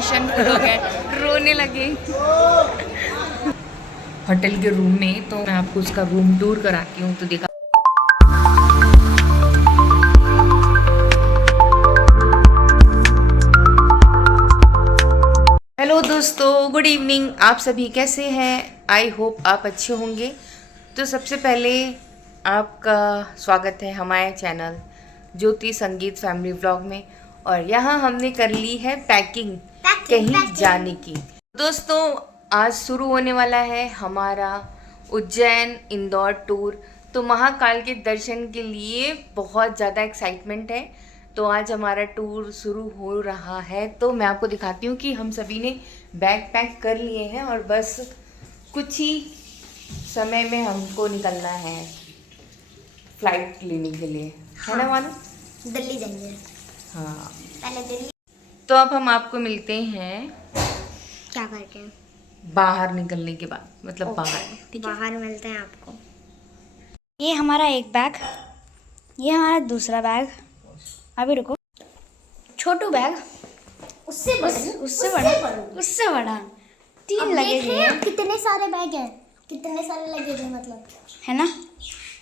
इमोशनफुल हो गए, रोने लगे होटल के रूम में। तो मैं आपको उसका रूम टूर कराती हूँ। तो देखा, हेलो दोस्तों, गुड इवनिंग। आप सभी कैसे हैं? आई होप आप अच्छे होंगे। तो सबसे पहले आपका स्वागत है हमारे चैनल ज्योति संगीत फैमिली व्लॉग में। और यहाँ हमने कर ली है पैकिंग कहीं जाने की। दोस्तों, आज शुरू होने वाला है हमारा उज्जैन इंदौर टूर। तो महाकाल के दर्शन के लिए बहुत ज़्यादा एक्साइटमेंट है। तो आज हमारा टूर शुरू हो रहा है। तो मैं आपको दिखाती हूँ कि हम सभी ने बैग पैक कर लिए हैं और बस कुछ ही समय में हमको निकलना है फ्लाइट लेने के लिए। है ना मानो? दिल्ली जाएंगे। हाँ, पहले दिल्ली। तो अब हम आपको मिलते हैं क्या करके? बाहर निकलने के बाद, मतलब बाहर। ठीक है, बाहर मिलते हैं आपको। ये हमारा एक बैग, ये हमारा दूसरा बैग। अभी रुको, छोटू बैग, उससे बड़ा 3 लगेज है। कितने सारे बैग हैं, कितने सारे लगेज है मतलब, है ना?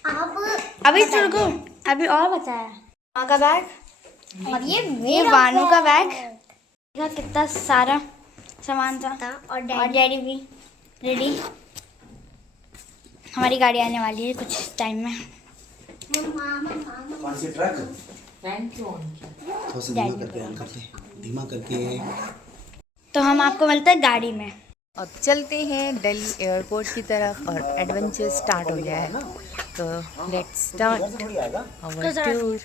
आप अभी रुको, अभी और बचा है। माँ का बैग और ये वानू का बैग। देखा कितना सारा सामान था। और डैडी भी रेडी। हमारी गाड़ी आने वाली है कुछ टाइम में। कौन सी ट्रक? फैन क्यों ऑन किया? थोड़ा सा धीमा करके ऑन करते, धीमा करके। तो हम आपको मिलते हैं गाड़ी में। अब चलते हैं दिल्ली एयरपोर्ट की तरफ और एडवेंचर स्टार्ट हो गया है। तो लेट्स स्टार्ट आवर टूर।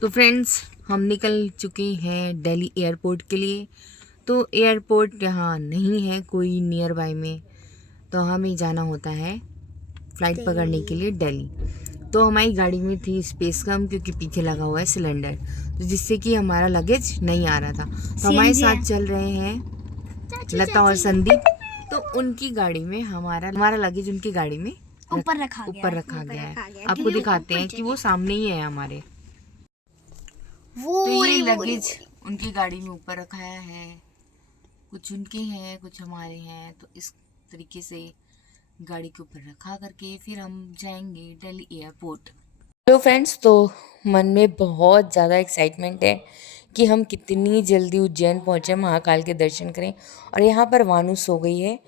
तो फ्रेंड्स, हम निकल चुके हैं दिल्ली एयरपोर्ट के लिए। तो एयरपोर्ट यहाँ नहीं है कोई नियर बाय में, तो हमें जाना होता है फ़्लाइट पकड़ने के लिए दिल्ली। तो हमारी गाड़ी में थी स्पेस कम, क्योंकि पीछे लगा हुआ है सिलेंडर, तो जिससे कि हमारा लगेज नहीं आ रहा था। तो हमारे साथ चल रहे हैं लता और संदीप। तो उनकी गाड़ी में हमारा लगेज उनकी गाड़ी में ऊपर रखा गया है। आपको दिखाते हैं कि वो सामने ही है हमारे। तो ये लगेज उनकी गाड़ी में ऊपर रखाया है, कुछ उनके हैं कुछ हमारे हैं। तो इस तरीके से गाड़ी के ऊपर रखा करके फिर हम जाएंगे दिल्ली एयरपोर्ट। हेलो फ्रेंड्स, तो मन में बहुत ज़्यादा एक्साइटमेंट है कि हम कितनी जल्दी उज्जैन पहुँचे, महाकाल के दर्शन करें। और यहाँ पर वानू सो गई है।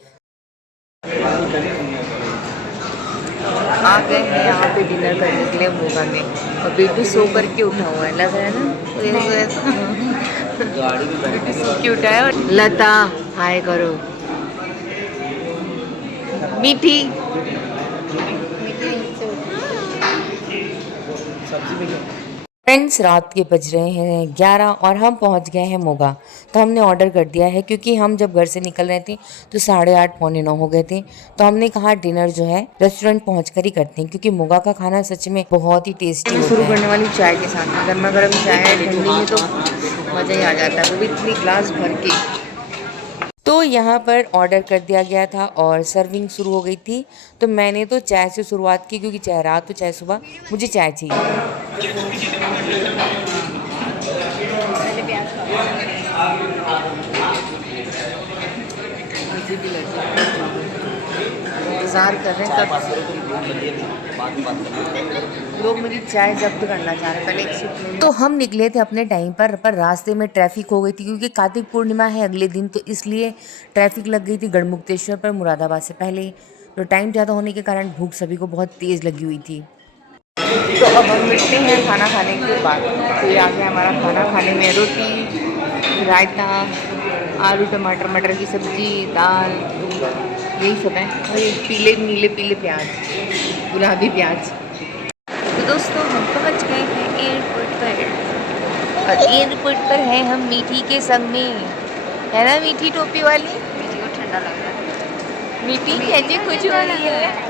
आ गए हैं यहाँ पे डिनर करने के लिए मोगा में, और बेबी सो करके उठा हुआ है, लग रहा है ना? बेबी सो के उठा है। और लता हाय करो, मीठी फ्रेंड्स। रात के बज रहे हैं 11 और हम पहुंच गए हैं मोगा। तो हमने ऑर्डर कर दिया है, क्योंकि हम जब घर से निकल रहे थे तो 8:30 पौने 9 हो गए थे। तो हमने कहा डिनर जो है रेस्टोरेंट पहुंचकर ही करते हैं, क्योंकि मोगा का खाना सच में बहुत ही टेस्टी होता है। शुरू करने वाली चाय के साथ, गर्मा गर्म चाय ठंडी में तो मज़ा ही आ जाता है, वो भी इतनी ग्लास भर के। तो यहाँ पर ऑर्डर कर दिया गया था और सर्विंग शुरू हो गई थी। तो मैंने तो चाय से शुरुआत की, क्योंकि चाय रात तो चाय सुबह, मुझे चाय चाहिए। इंतज़ार कर रहे हैं कब लोग मेरी चाय जब्त करना चाह रहे हैं। पहले तो हम निकले थे अपने टाइम पर रास्ते में ट्रैफिक हो गई थी, क्योंकि कार्तिक पूर्णिमा है अगले दिन, तो इसलिए ट्रैफिक लग गई थी गढ़मुक्तेश्वर पर मुरादाबाद से पहले। तो टाइम ज़्यादा होने के कारण भूख सभी को बहुत तेज़ लगी हुई थी। तो अब हम मिलते हैं खाना खाने के बाद। तो ये आ गया हमारा खाना खाने में, रोटी, रायता, आलू टमाटर मटर की सब्ज़ी, दाल, यही सब है। और ये पीले नीले पीले प्याज, गुलाबी प्याज। तो दोस्तों, हम पहुंच गए हैं एयरपोर्ट पर, और एयरपोर्ट पर है हम मीठी के संग में। है ना मीठी टोपी वाली? मीठी को ठंडा लग रहा है। मीठी कैसे खुश हो रही है।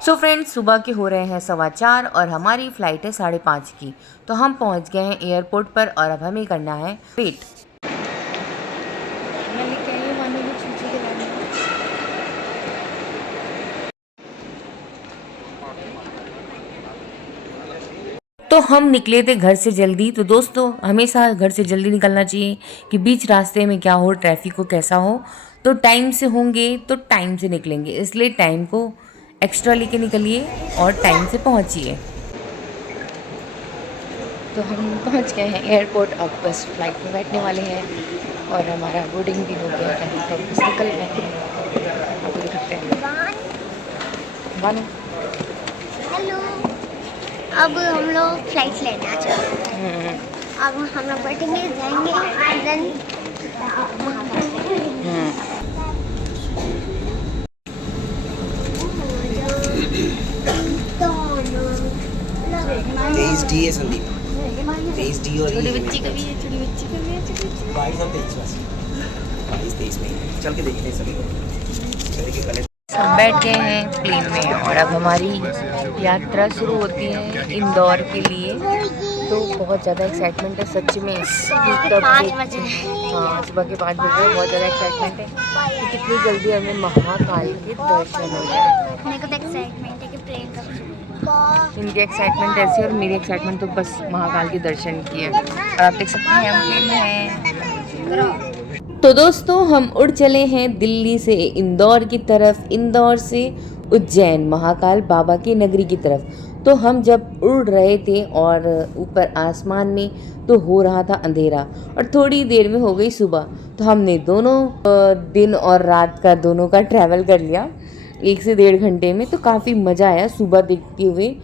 सो फ्रेंड्स, सुबह के हो रहे हैं 4:15 और हमारी फ़्लाइट है 5:30 की। तो हम पहुंच गए हैं एयरपोर्ट पर और अब हमें करना है वेट। तो तो हम निकले थे घर से जल्दी। तो दोस्तों हमेशा घर से जल्दी निकलना चाहिए कि बीच रास्ते में क्या हो, ट्रैफिक को कैसा हो, तो टाइम से होंगे तो टाइम से निकलेंगे। इसलिए टाइम को एक्स्ट्रा लेके निकलिए और टाइम से पहुंचिए। तो हम पहुंच गए हैं एयरपोर्ट। अब बस फ्लाइट में बैठने वाले हैं और हमारा बोर्डिंग भी हो गया है। तो बस निकल रहे हैं, आपको दिखाते हैं। बानू हेलो। अब हम लोग फ्लाइट लेना चाहते हैं। अब हम लोग बैठेंगे, जाएंगे, देन तेईस डी है संदीप, 23 डी और छोटी बच्ची का भी है, छोटी बच्ची का भी है, छोटी बच्ची। 22 और 23 बस, 22-23 में ही है। चल के देखते हैं सभी को। देखिए कलेक्ट हम बैठ गए हैं प्लेन में और अब हमारी यात्रा शुरू होती है इंदौर के लिए। तो बहुत ज़्यादा एक्साइटमेंट है सच में। सुबह के 5 बजे। हाँ, सुबह के 5 बजे बहुत ज़्यादा एक्साइटमेंट है कि कितनी जल्दी हमें महाकाल के दर्शन हो जाए। मेरे को तो एक्साइटमेंट है कि ट्रेन कब शुरू होगी। इनकी एक्साइटमेंट ऐसी और मेरी एक्साइटमेंट तो बस महाकाल के दर्शन की है। और आप देख सकते हैं हम प्लेन में हैं। तो दोस्तों हम उड़ चले हैं दिल्ली से इंदौर की तरफ, इंदौर से उज्जैन महाकाल बाबा की नगरी की तरफ। तो हम जब उड़ रहे थे और ऊपर आसमान में तो हो रहा था अंधेरा और थोड़ी देर में हो गई सुबह। तो हमने दोनों दिन और रात का दोनों का ट्रैवल कर लिया 1 से 1.5 घंटे में। तो काफ़ी मज़ा आया सुबह देखते हुए।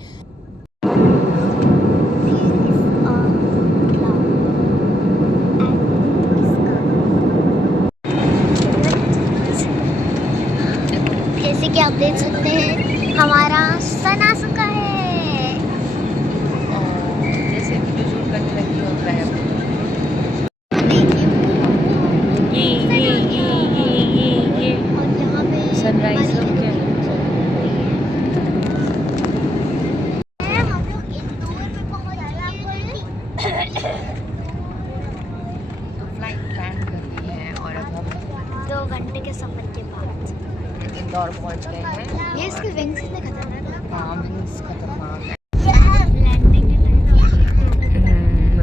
जैसे कि आप देख सकते हैं हमारा सन आ चुका है। जैसे वीडियो शूट करने लगी होता है। देखिए ये और यहाँ पे सनराइज हो गया। हम लोग इंदौर में पहुंच चुके हैं। तो फ्लाइट लैंड कर गई है और अब हम 2 घंटे के सफर के बाद इंदौर पहुंच गए हैं। ये इसके विंग्स कितने खतरनाक है। हाँ, विंग्स खतरनाक है। लैंडिंग के टाइम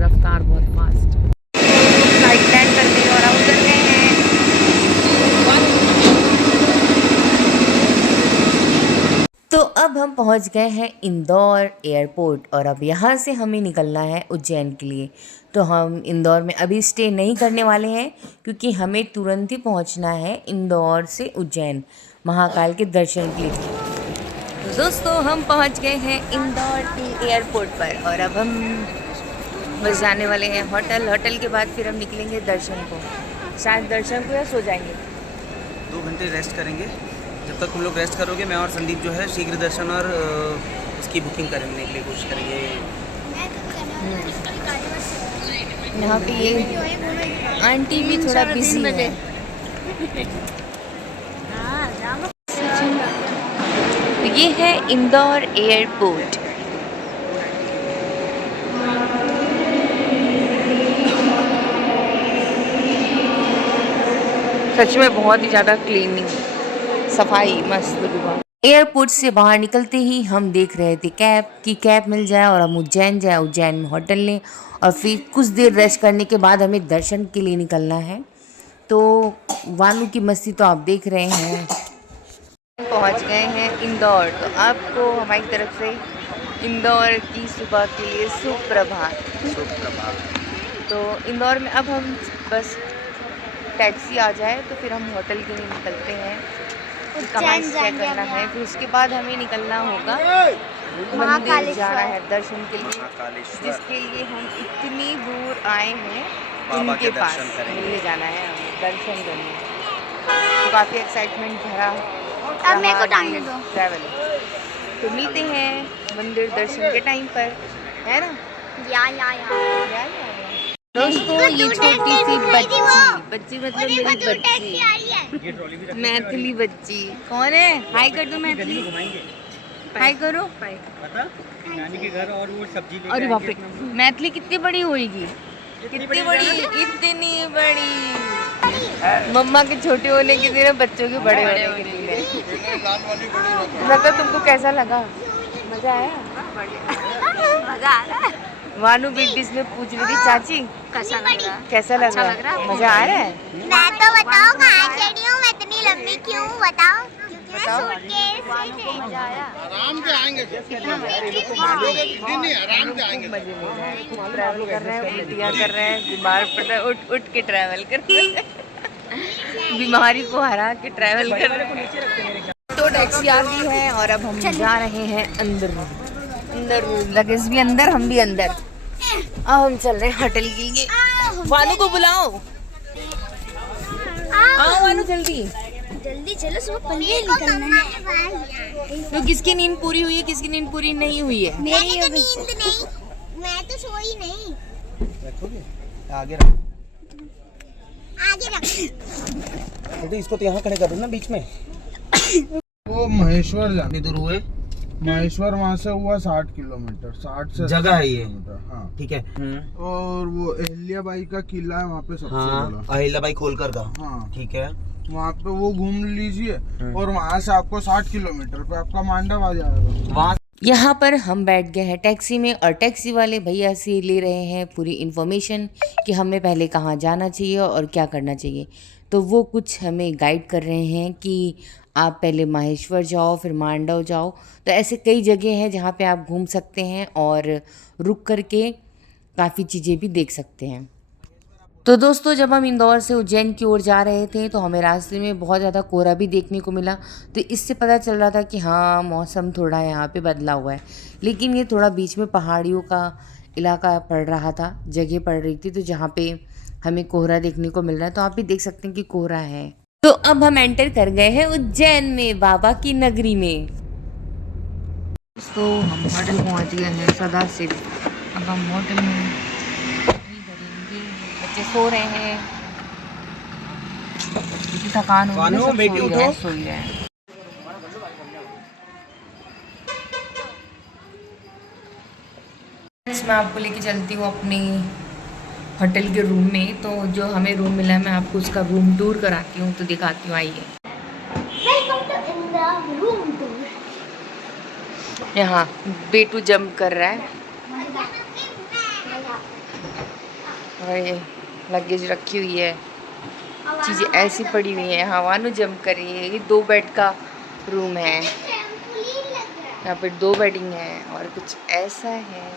रफ्तार बहुत फास्ट। फ्लाइट लैंड कर गई और हम उतर गए हैं। तो अब हम पहुंच गए हैं इंदौर एयरपोर्ट और अब यहाँ से हमें निकलना है उज्जैन के लिए। तो हम इंदौर में अभी स्टे नहीं करने वाले हैं क्योंकि हमें तुरंत ही पहुंचना है इंदौर से उज्जैन महाकाल के दर्शन के लिए। तो दोस्तों हम पहुंच गए हैं इंदौर के एयरपोर्ट पर और अब हम बस जाने वाले हैं होटल। होटल के बाद फिर हम निकलेंगे दर्शन को। शायद दर्शन को या सो जाएंगे। 2 घंटे रेस्ट करेंगे। जब तक तुम लोग रेस्ट करोगे मैं और संदीप जो है शीघ्र दर्शन और उसकी बुकिंग करने के लिए कोशिश करेंगे। यहाँ पे ये आंटी भी थोड़ा बिजी है। तो ये है इंदौर एयरपोर्ट। सच में बहुत ही ज़्यादा क्लीनिंग, सफाई मस्त। एयरपोर्ट से बाहर निकलते ही हम देख रहे थे कैब मिल जाए और हम उज्जैन जाए, उज्जैन में होटल लें और फिर कुछ देर रेस्ट करने के बाद हमें दर्शन के लिए निकलना है। तो वानू की मस्ती तो आप देख रहे हैं। पहुंच गए हैं इंदौर। तो आपको हमारी तरफ से इंदौर की सुबह के लिए सुप्रभात। तो इंदौर में अब हम बस टैक्सी आ जाए तो फिर हम होटल के लिए निकलते हैं। कहाँ स्टे करना है, फिर उसके बाद हमें निकलना होगा मंदिर जाना है दर्शन के लिए, जिसके लिए हम इतनी दूर आए हैं उनके पास मिलने जाना है, हमें दर्शन करने। तो काफ़ी एक्साइटमेंट भरा अब मेरे को टांग दो ट्रैवल। तो मिलते हैं मंदिर दर्शन के टाइम पर, है ना। या। दोस्तों ये छोटी सी बच्ची मतलब मेरी बच्ची, मैथिली बच्ची कौन है? हाय कर दो मैथिली, हाय करो। नानी के घर और वो सब्जी लेके अरे बाप रे, मैथिली कितनी बड़ी होएगी, कितनी बड़ी, इतनी बड़ी। मम्मा के छोटे होने के दिन, बच्चों के बड़े होने के दिन। मतलब तुमको कैसा लगा? मजा आया? मजा आ रहा है। वानू बिग डिश में पूछ रही थी चाची कैसा लग रहा है? कैसा लग अच्छा रहा लग रहा है, है? मजा आ रहा है? मैं तो बताओ कहाँ चढ़ी हूँ, मैं इतनी लंबी क्यों हूँ बताओ? क्योंकि मैं बताओ। सूटकेस से चढ़ी। मजा आया? आराम से आएंगे, मजे ले रहे हैं, खूब ट्रैवल कर रहे हैं, उल्टियाँ कर रहे हैं, बीमार पड़ रहे हैं, उठ उठ के ट्रैवल कर रहे हैं, बीमारी को हरा के ट्रैवल कर रहे हैं। तो टैक्सी आ गई है और अब हम जा रहे हैं अंदर। अंदर लगेज भी अंदर, हम भी अंदर। अब हम चल रहे हैं होटल के लिए। वानू को बुलाओ, आओ वानू जल्दी। जल्दी चलो, सुबह पहले निकलना है। तो किसकी नींद पूरी हुई है, किसकी नींद पूरी नहीं हुई है? मेरी तो नींद नहीं, मैं तो सोई नहीं। रखोगे आगे रख आगे रख। बेटे, इसको तो यहाँ खड़े कर दो ना बीच में। वो महेश्वर जाना, कितनी दूर हुए? महेश्वर वहाँ से हुआ 60 किलोमीटर, 60 से जगह है ये। किलोमीटर, हाँ। ठीक है। और वो अहिल्याबाई का किला है वहाँ पे सबसे हाँ, बड़ा। अहिल्याबाई खोलकर का। हाँ, ठीक है। वहाँ पे वो घूम लीजिए और वहाँ से आपको 60 किलोमीटर पे आपका मांडव आ जाएगा। वहाँ यहाँ पर हम बैठ गए हैं टैक्सी में और टैक्सी वाले भैया से ले रहे हैं पूरी इन्फॉर्मेशन कि हमें पहले कहाँ जाना चाहिए और क्या करना चाहिए। तो वो कुछ हमें गाइड कर रहे हैं कि आप पहले माहेश्वर जाओ, फिर मांडव जाओ। तो ऐसे कई जगह हैं जहाँ पे आप घूम सकते हैं और रुक करके काफ़ी चीज़ें भी देख सकते हैं। तो दोस्तों, जब हम इंदौर से उज्जैन की ओर जा रहे थे तो हमें रास्ते में बहुत ज़्यादा कोहरा भी देखने को मिला। तो इससे पता चल रहा था कि हाँ, मौसम थोड़ा यहाँ पे बदला हुआ है। लेकिन ये थोड़ा बीच में पहाड़ियों का इलाका पड़ रहा था, जगह पड़ रही थी, तो जहाँ पे हमें कोहरा देखने को मिल रहा है। तो आप भी देख सकते हैं कि कोहरा है। तो अब हम एंटर कर गए हैं उज्जैन में, बाबा की नगरी में। तो हम होटल पहुँच गए हैं सदा शिव। अब हम होटल में करेंगे। बच्चे सो रहे हैं, इतनी थकान हो गई, सब बेटी सो उठो। रहे हैं, सो ही रहे हैं। मैं आपको लेके चलती हूँ अपनी होटल के रूम में। तो जो हमें रूम मिला है, मैं आपको उसका रूम टूर कराती हूँ, तो दिखाती हूँ, आइए। Welcome to in the room tour. यहाँ बेटू जंप कर रहा है और ये लगेज रखी हुई है, चीज़ें ऐसी पड़ी हुई हैं। हाँ, वानू जंप कर रही है। ये 2 बेड का रूम है, यहाँ पर 2 बेडिंग है और कुछ ऐसा है।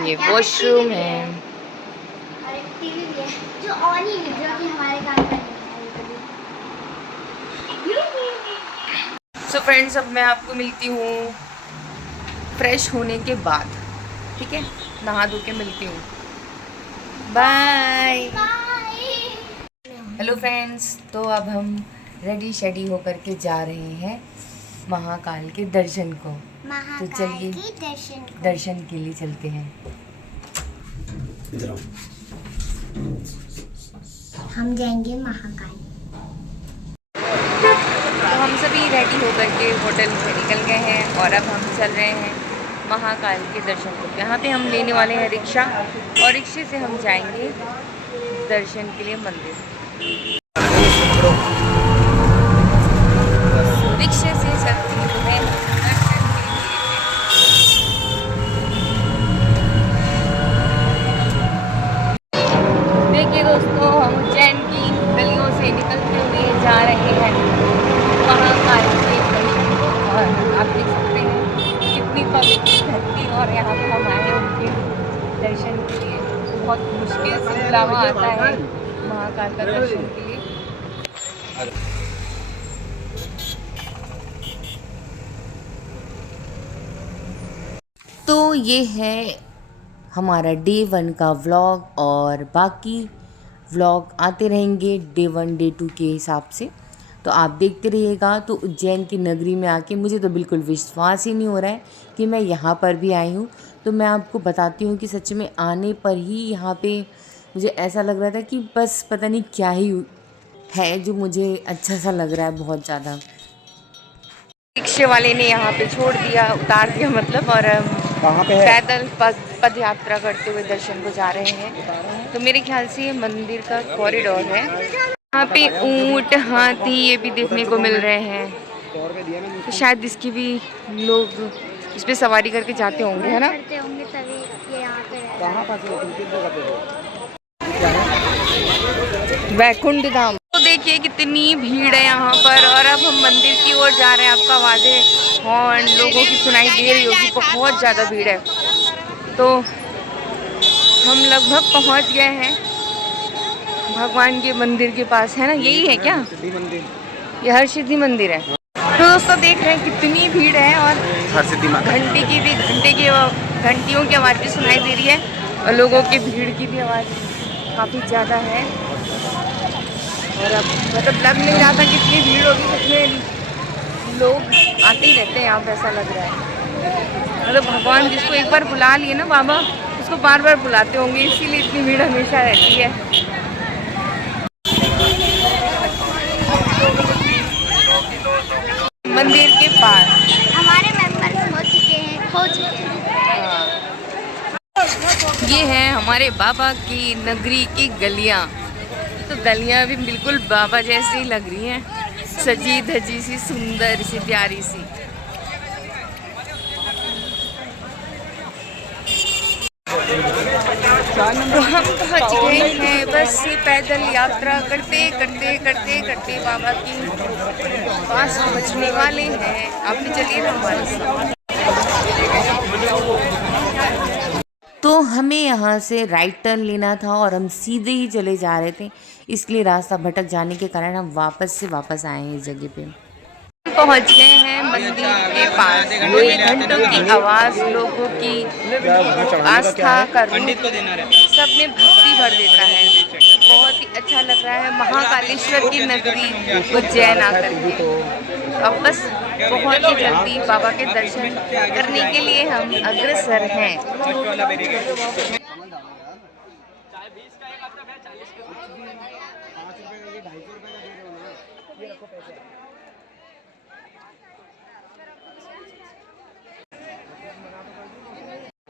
ये वॉशरूम है। और एक टीवी भी है जो ऑन ही है, जो कि हमारे काम का नहीं है। सो फ्रेंड्स, अब मैं आपको मिलती हूँ फ्रेश होने के बाद, ठीक है? नहा धो के मिलती हूँ। बाय। हेलो फ्रेंड्स, तो अब हम रेडी शेडी होकर के जा रहे हैं महाकाल के दर्शन को। तो चलिए दर्शन के लिए चलते हैं। हम जाएंगे महाकाल। तो हम सभी रेडी होकर के होटल से निकल गए हैं और अब हम चल रहे हैं महाकाल के दर्शन को। यहाँ पे हम लेने वाले हैं रिक्शा और रिक्शे से हम जाएंगे दर्शन के लिए मंदिर। रिक्शे से चलती हूँ मैं दर्शन के लिए। देखिए दोस्तों, हम उज्जैन की गलियों से निकलते हुए जा रहे हैं महाकाल के दर्शन को। और आप देख सकते हैं कितनी पवित्र धरती, और यहाँ पे हम आए उनके दर्शन के लिए। बहुत मुश्किल से बुलावा आता है महाकाल का दर्शन के लिए। तो ये है हमारा डे 1 का व्लॉग और बाकी व्लॉग आते रहेंगे डे 1 डे 2 के हिसाब से। तो आप देखते रहिएगा। तो उज्जैन की नगरी में आके मुझे तो बिल्कुल विश्वास ही नहीं हो रहा है कि मैं यहाँ पर भी आई हूँ। तो मैं आपको बताती हूँ कि सच में आने पर ही यहाँ पे मुझे ऐसा लग रहा था कि बस पता नहीं क्या ही है जो मुझे अच्छा सा लग रहा है बहुत ज़्यादा। रिक्शे वाले ने यहाँ पे छोड़ दिया, उतार दिया मतलब, और कहाँ पे है? पैदल पद यात्रा करते हुए दर्शन को जा रहे हैं। तो मेरे ख्याल से ये मंदिर का कॉरिडोर है। यहाँ पे ऊँट, हाथी ये भी देखने को मिल रहे हैं। तो शायद इसकी भी लोग इस पे सवारी करके जाते होंगे, है ना? चढ़ते होंगे तभी ये यहाँ पे रहता है। कहाँ पास वैकुंठ धाम। तो देखिए कितनी भीड़ है यहाँ पर, और अब हम मंदिर की ओर जा रहे हैं। आपका आवाज़ें हॉर्न लोगों की सुनाई दे रही होगी, बहुत ज़्यादा भीड़ है। तो हम लगभग पहुँच गए हैं भगवान के मंदिर के पास, है ना? यही है क्या? सिद्धि मंदिर, ये हर सिद्धि मंदिर है। तो दोस्तों देख रहे हैं कितनी भीड़ है, और हर सिद्धि माता। घंटियों की आवाज़ भी सुनाई दे रही है, और लोगों की भीड़ की भी आवाज़ काफ़ी ज़्यादा है। और अब मतलब लग नहीं रहा था कितनी भीड़ होगी, सच में लोग आते ही रहते हैं यहाँ पे, ऐसा लग रहा है। मतलब भगवान जिसको एक बार बुला लिए ना बाबा, उसको बार बार बुलाते होंगे, इसीलिए इतनी भीड़ हमेशा रहती है। मंदिर के पास हमारे मेंबर्स हो चुके हैं। ये है हमारे बाबा की नगरी की गलियाँ। तो गलियाँ भी बिल्कुल बाबा जैसी ही लग रही हैं, सजी धजी सी, सुंदर सी, प्यारी सी। तो हम पहुँच गए हैं, बस पैदल यात्रा करते करते करते करते बाबा की पास पहुँचने वाले हैं। आप भी चलिए ना हमारे साथ। तो हमें यहाँ से राइट टर्न लेना था, और हम सीधे ही चले जा रहे थे, इसलिए रास्ता भटक जाने के कारण हम वापस आए हैं इस जगह पे। पहुँच गए हैं मंदिर के पास। ये घंटों की आवाज़, लोगों की आस्था का रूप सबने भक्ति भर देता है। बहुत ही अच्छा लग रहा है महाकालेश्वर की नगरी उज्जैन आकर के। अब बस बहुत ही जल्दी बाबा के दर्शन करने के लिए हम अग्रसर हैं।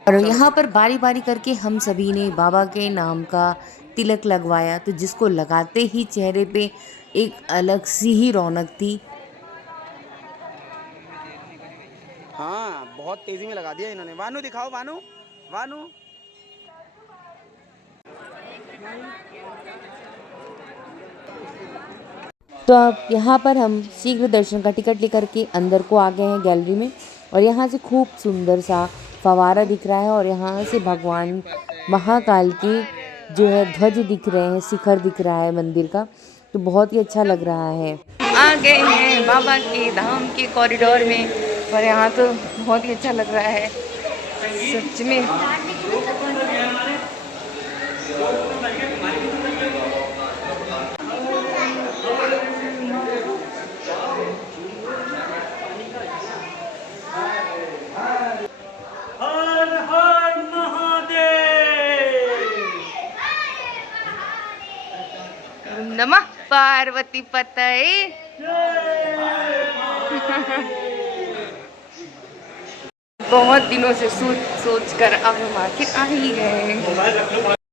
और यहाँ पर बारी बारी करके हम सभी ने बाबा के नाम का तिलक लगवाया, तो जिसको लगाते ही चेहरे पे एक अलग सी ही रौनक थी। हाँ, बहुत तेजी में लगा दिया इन्होंने। वानू दिखाओ, वानू वानू। तो अब यहाँ पर हम शीघ्र दर्शन का टिकट लेकर के अंदर को आ गए हैं गैलरी में, और यहाँ से खूब सुंदर सा फवारा दिख रहा है, और यहाँ से भगवान महाकाल के जो है ध्वज दिख रहे हैं, शिखर दिख रहा है मंदिर का, तो बहुत ही अच्छा लग रहा है। आ गए हैं बाबा के धाम के कॉरिडोर में, और यहाँ तो बहुत ही अच्छा लग रहा है सच में। नमः पार्वती पतये। बहुत दिनों से सोच कर अब हम आखिर आ ही गए।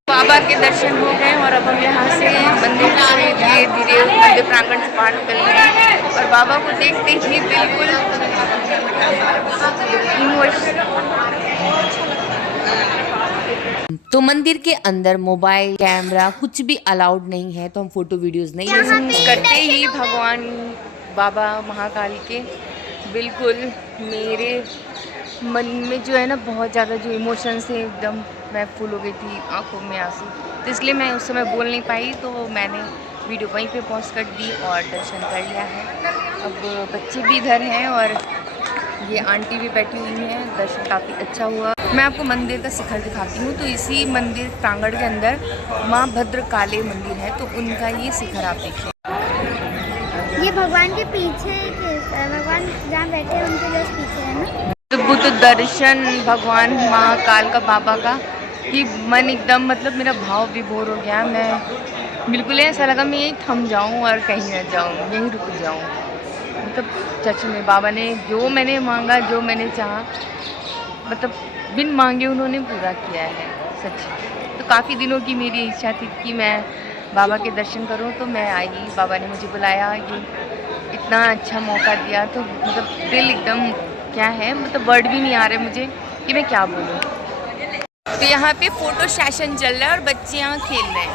बाबा के दर्शन हो गए, और अब हम यहाँ से मंदिर से धीरे धीरे मंदिर प्रांगण से बाहर निकल रहे हैं, और बाबा को देखते ही बिल्कुल तो मंदिर के अंदर मोबाइल कैमरा कुछ भी अलाउड नहीं है, तो हम फोटो वीडियोस नहीं ले सकते। करते ही भगवान बाबा महाकाल के बिल्कुल मेरे मन में जो है ना बहुत ज़्यादा जो इमोशंस थे, एकदम मैं फुल हो गई थी, आंखों में आंसू, तो इसलिए मैं उस समय बोल नहीं पाई, तो मैंने वीडियो वहीं पे पॉज कर दी और दर्शन कर लिया है। अब बच्चे भी इधर हैं और ये आंटी भी बैठी हुई हैं, दर्शन काफ़ी अच्छा हुआ। मैं आपको मंदिर का शिखर दिखाती हूँ। तो इसी मंदिर प्रांगण के अंदर माँ भद्रकाली मंदिर है, तो उनका ये शिखर आप देखिए। ये भगवान के पीछे, भगवान जहाँ बैठे हैं उनके जस्ट पीछे है ना। तो बुद्ध दर्शन भगवान महाकाल का बाबा का कि मन एकदम मतलब मेरा भाव विभोर हो गया। मैं बिल्कुल ऐसा लगा मैं यहीं थम जाऊं और कहीं न जाऊं, यहीं रुक जाऊं। मतलब सच में बाबा ने जो मैंने मांगा, जो मैंने चाहा, मतलब बिन मांगे उन्होंने पूरा किया है सच। तो काफ़ी दिनों की मेरी इच्छा थी कि मैं बाबा के दर्शन करूं, तो मैं आई, बाबा ने मुझे बुलाया, ये इतना अच्छा मौका दिया, तो मतलब दिल एकदम क्या है, मतलब वर्ड भी नहीं आ रहे मुझे कि मैं क्या बोलूँ। तो यहाँ पे फोटो सेशन चल रहा है और बच्चे यहाँ खेल रहे हैं।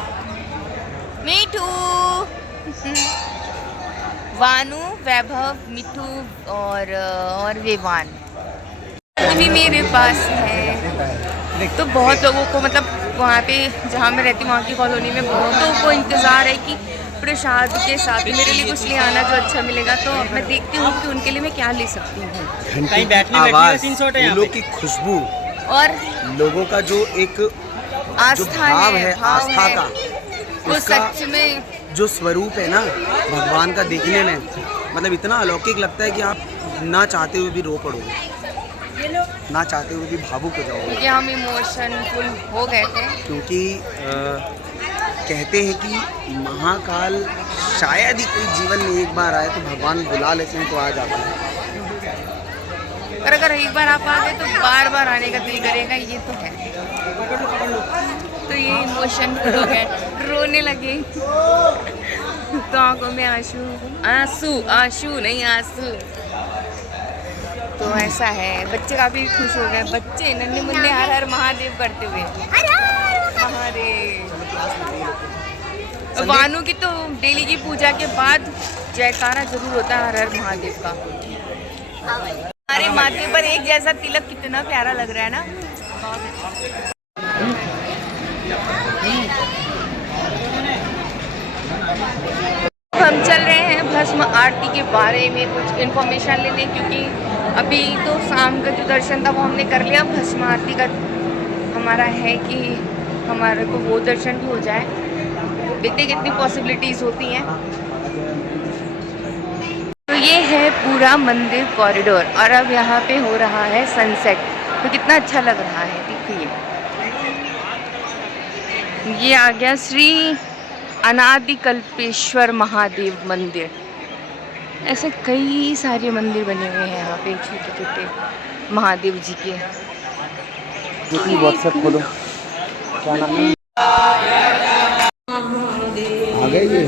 मीठू, वानू, वैभव, मिठू और वेवान भी मेरे पास है। तो बहुत लोगों को, मतलब वहाँ पे जहाँ मैं रहती हूँ वहाँ की कॉलोनी में बहुतों को इंतज़ार है कि प्रसाद के साथ मेरे लिए कुछ ले आना जो अच्छा मिलेगा। तो मैं देखती हूँ कि उनके लिए मैं क्या ले सकती हूँ। कहीं बैठने का सीन शॉट है यहाँ फूलों पे। की खुशबू और लोगों का जो एक आस्था भाव है, आस्था है, का, वो उसका सच में जो स्वरूप है ना भगवान का, देखने में मतलब इतना अलौकिक लगता है कि आप ना चाहते हुए भी रो पड़ोगे, ना चाहते हुए भी भावुक हो जाओगे। क्योंकि हम इमोशनफुल हो गए थे। क्योंकि कहते हैं कि महाकाल शायद ही कोई जीवन में एक बार आए, तो भगवान बुला लेते हैं तो आ जाता है। और अगर एक बार आप आ गए तो बार बार आने का दिल करेगा, ये तो है। तो ये इमोशनफुल हो गए, रोने लगे। तो आंखों में आंसू, आंसू आंसू नहीं आंसू। तो ऐसा है, बच्चे काफ़ी खुश हो गए। बच्चे नन्हे मुन्ने हर हर महादेव करते हुए, महादेव। वानू की तो डेली की पूजा के बाद जयकारा जरूर होता है हर हर महादेव का। हमारे माथे पर एक जैसा तिलक कितना प्यारा लग रहा है ना। हम चल रहे हैं भस्म आरती के बारे में कुछ इन्फॉर्मेशन लेने, क्योंकि अभी तो शाम का जो दर्शन था वो हमने कर लिया। भस्म आरती का हमारा है कि हमारे को वो दर्शन भी हो जाए। देखते हैं कितनी पॉसिबिलिटीज़ होती हैं। तो ये है पूरा मंदिर कॉरिडोर और अब यहाँ पे हो रहा है सनसेट। तो कितना अच्छा लग रहा है, देखिए। ये आ गया श्री अनादिकल्पेश्वर महादेव मंदिर। ऐसे कई सारे मंदिर बने हुए हैं यहाँ पे, छोटे छोटे महादेव जी के। व्हाट्सएप खोलो, क्या नाम है? आ गए ये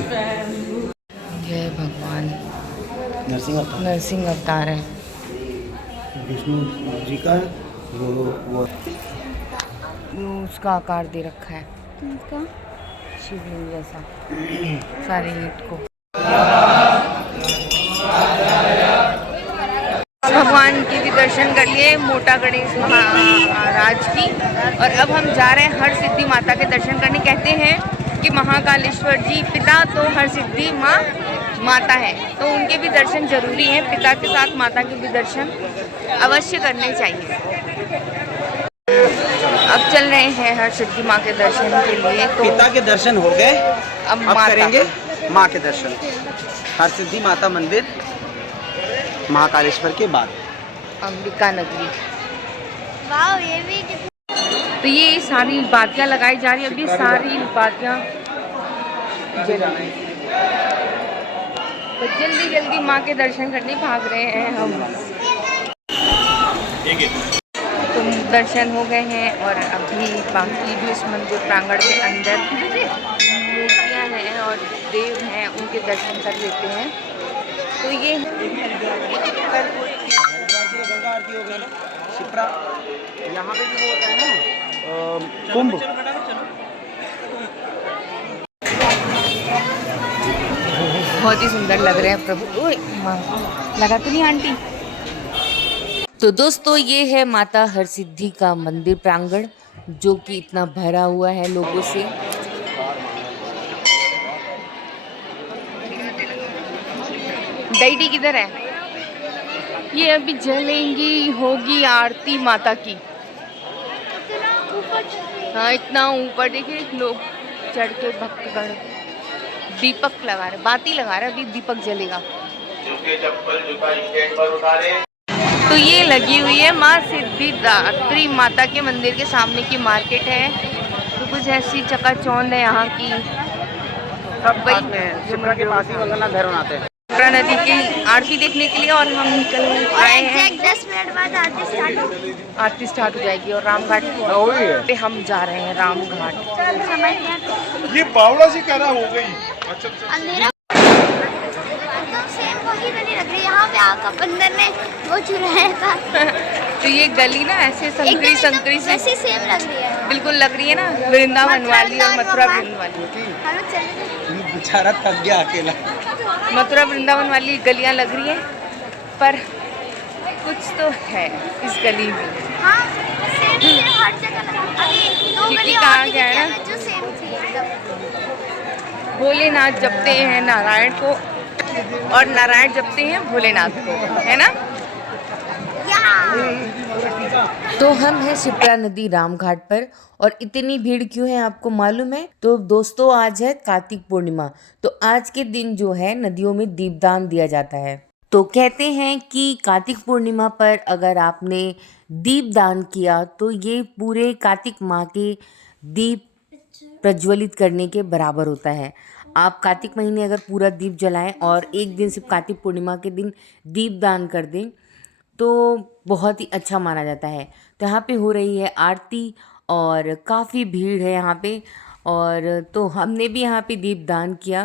जय भगवान। नरसिंह अवतार है। विष्णु जी का वो उसका आकार दे रखा है शिवलिंग जैसा सारे ईंट को। भगवान के भी दर्शन कर लिए, मोटा गणेश महाराज की। और अब हम जा रहे हैं हर सिद्धि माता के दर्शन करने। कहते हैं कि महाकालेश्वर जी पिता तो हर सिद्धि माता है, तो उनके भी दर्शन जरूरी हैं। पिता के साथ माता के भी दर्शन अवश्य करने चाहिए। अब चल रहे हैं हर सिद्धि माँ के दर्शन के लिए। तो पिता के दर्शन हो गए, अब अब करेंगे माँ के दर्शन। हर सिद्धि माता मंदिर महाकालेश्वर के बाद अंबिका नगरी। वाह, ये भी तो ये सारी बातियाँ लगाई जा रही है। अभी सारी बातियाँ जल रही हैं। तो जल्दी जल्दी माँ के दर्शन करने भाग रहे हैं हम। तो दर्शन हो गए हैं और अभी बाकी भी उस मंदिर प्रांगण के अंदर मूर्तियाँ हैं और देव हैं, उनके दर्शन कर लेते हैं। तो ये शिप्रा, यहाँ पे भी वो होता है ना कुंभ। बहुत ही सुंदर लग रहे हैं प्रभु। ओए माँ, लगा तो नहीं आंटी? तो दोस्तों ये है माता हरसिद्धि का मंदिर प्रांगण, जो कि इतना भरा हुआ है लोगों से। डायरी किधर है? ये अभी जलेंगी, होगी आरती माता की। हाँ, इतना ऊपर देखिए लोग चढ़ के भक्तगण दीपक लगा रहे, बाती लगा रहे। अभी दीपक जलेगा। तो ये लगी हुई है माँ सिद्धिदात्री माता के मंदिर के सामने की मार्केट है। तो कुछ ऐसी चकाचौंध है यहाँ की। सब शिप्रा के पास ही वगैरह घर बनाते हैं। शिप्रा नदी की आरती देखने के लिए और हम निकल आए हैं। एग्जैक्ट 10 मिनट बाद आरती स्टार्ट हो जाएगी और रामघाट पे हम जा रहे हैं। रामघाट ये बावड़ा सी करा हो गई। अंधेरा तो सेम की गली लग रही है। यहाँ पे आका बंदर ने वो चुराया था। तो ये गली ना ऐसे संकरी संकरी से वैसे सेम लग रही है। बिल्कुल लग रही है ना, वृंदावन वाली और मथुरा वृंदावन वाली। हम लोग चले गए। बेचारा थक गया अकेला। मथुरा वृंदावन वाली गलियां लग रही हैं, पर कुछ तो है इस गली में। हाँ सेम हर जगह लगा। अभी 2 क्योंकि गलियां कहाँ और दिखी क्या है है जो सेम थी एकदम। भोलेनाथ जपते हैं नारायण को और नारायण जपते हैं भोलेनाथ को, है ना। तो हम हैं शिप्रा नदी राम घाट पर, और इतनी भीड़ क्यों है आपको मालूम है? तो दोस्तों आज है कार्तिक पूर्णिमा, तो आज के दिन जो है नदियों में दीपदान दिया जाता है। तो कहते हैं कि कार्तिक पूर्णिमा पर अगर आपने दीपदान किया तो ये पूरे कार्तिक माह के दीप प्रज्वलित करने के बराबर होता है। आप कार्तिक महीने अगर पूरा दीप जलाएं और एक दिन सिर्फ कार्तिक पूर्णिमा के दिन दीप दान कर दें तो बहुत ही अच्छा माना जाता है। तो यहाँ पे हो रही है आरती और काफ़ी भीड़ है यहाँ पे, और तो हमने भी यहाँ पे दीप दान किया।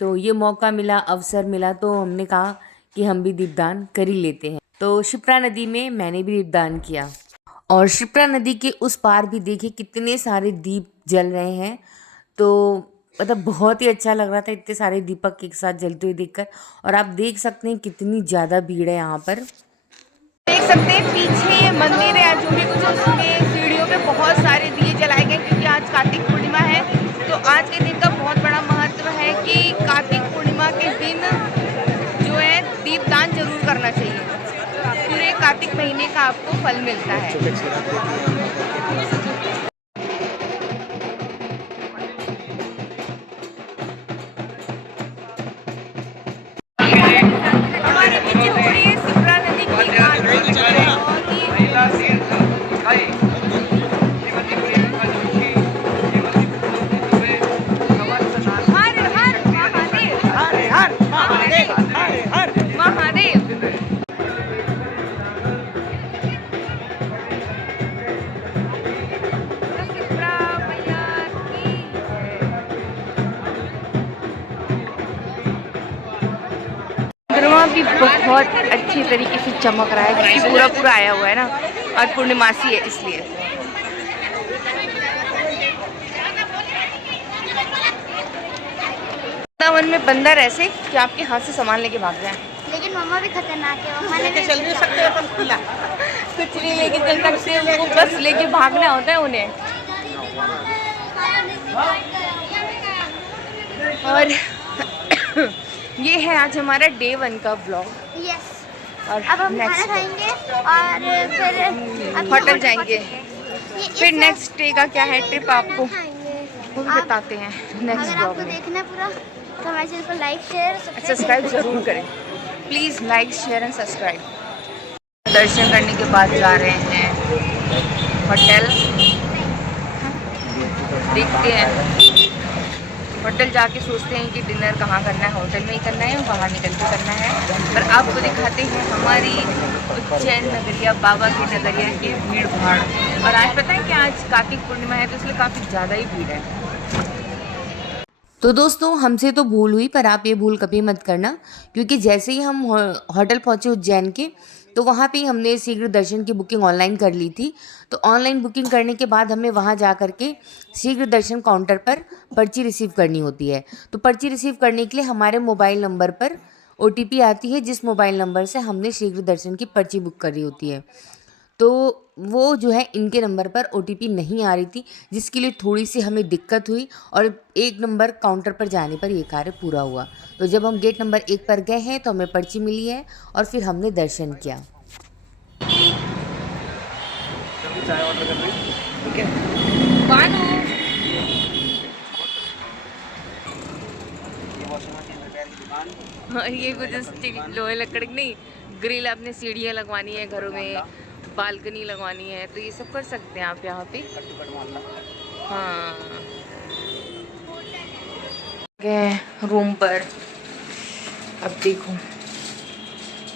तो ये मौका मिला, अवसर मिला, तो हमने कहा कि हम भी दीपदान कर ही लेते हैं। तो शिप्रा नदी में मैंने भी दीपदान किया, और शिप्रा नदी के उस पार भी देखिए कितने सारे दीप जल रहे हैं। तो मतलब बहुत ही अच्छा लग रहा था इतने सारे दीपक एक साथ जलते हुए देखकर। और आप देख सकते हैं कितनी ज़्यादा भीड़ है यहाँ पर। देख सकते हैं पीछे ये मंदिर है, जो भी कुछ उसमें सीढ़ियों पे बहुत सारे दिए जलाए गए, क्योंकि आज कार्तिक पूर्णिमा है। तो आज के दिन का बहुत बड़ा महत्व है कि कार्तिक पूर्णिमा के दिन जो है दीपदान जरूर करना चाहिए। पूरे कार्तिक महीने का आपको फल मिलता है। हमारे पीछे हो रही है शिप्रा नदी की आरती। हर हर महादेव, महादेव। शिप्रा मैया की चंद्रमा भी बहुत अच्छी तरीके से चमक रहा है, क्योंकि पूरा पूरा आया हुआ है ना, और पूर्णिमासी है इसलिए। वृंदावन में बंदर ऐसे कि आपके हाथ से सामान लेके भाग जाए। लेकिन मम्मा भी खतरनाक है। मम्मा ने चल भी सकते हो खुला। कुछ नहीं लेके चल सकते, वो बस लेके भागना होता है उन्हें। और ये है आज हमारा डे 1 का व्लॉग। यस। और अब हम खाना खाएंगे और फिर अभी होटल जाएंगे। फिर इस नेक्स्ट डे का क्या है ट्रिप आपको खाएंगे। वो भी बताते हैं नेक्स्ट अगर व्लॉग आपको में। देखना है पूरा तो हमारे चैनल को लाइक शेयर सब्सक्राइब जरूर करें, please like share and subscribe. दर्शन करने के बाद जा रहे हैं होटल। देखते हैं होटल जाके सोचते हैं कि डिनर कहाँ करना है, होटल में ही करना है, बाहर निकल के करना है। पर आपको दिखाते हैं हमारी उज्जैन नगरिया, बाबा की नगरिया की भीड़ भाड़। और आज पता है कि आज कार्तिक पूर्णिमा है, तो इसलिए काफ़ी ज़्यादा ही भीड़ है। तो दोस्तों हमसे तो भूल हुई, पर आप ये भूल कभी मत करना, क्योंकि जैसे ही हम होटल पहुँचे उज्जैन के, तो वहाँ पे ही हमने शीघ्र दर्शन की बुकिंग ऑनलाइन कर ली थी। तो ऑनलाइन बुकिंग करने के बाद हमें वहाँ जा कर के शीघ्र दर्शन काउंटर पर पर्ची रिसीव करनी होती है। तो पर्ची रिसीव करने के लिए हमारे मोबाइल नंबर पर OTP आती है, जिस मोबाइल नंबर से हमने शीघ्र दर्शन की पर्ची बुक करी होती है। तो वो जो है इनके नंबर पर OTP नहीं आ रही थी, जिसके लिए थोड़ी सी हमें दिक्कत हुई, और 1 नंबर काउंटर पर जाने पर ये कार्य पूरा हुआ। तो जब हम गेट नंबर 1 पर गए हैं तो हमें पर्ची मिली है, और फिर हमने दर्शन किया। बानू ये कुछ लोहे लकड़ की नहीं, ग्रिल, अपने सीढ़ियाँ लगवानी है घरों में, बालकनी लगवानी है, तो ये सब कर सकते हैं आप यहाँ पे। हाँ गए रूम पर। अब देखो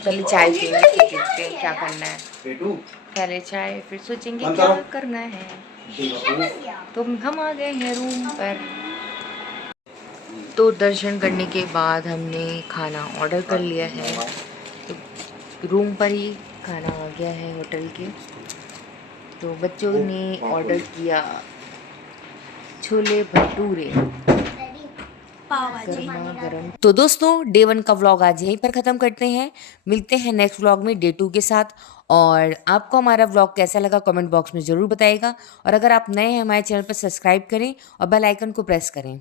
पहले चाय पिएंगे, फिर देखते हैं क्या करना है। पहले चाय, फिर सोचेंगे क्या करना है। तो हम आ गए हैं रूम पर। तो दर्शन करने के बाद हमने खाना ऑर्डर कर लिया है, तो रूम पर ही खाना आ गया है होटल के। तो बच्चों ने ऑर्डर किया छोले भटूरे गर्मा गर्म। तो दोस्तों डे 1 का व्लॉग आज यहीं पर ख़त्म करते हैं, मिलते हैं नेक्स्ट व्लॉग में डे 2 के साथ। और आपको हमारा व्लॉग कैसा लगा कमेंट बॉक्स में ज़रूर बताइएगा, और अगर आप नए हैं हमारे चैनल पर सब्सक्राइब करें और बेल आइकन को प्रेस करें।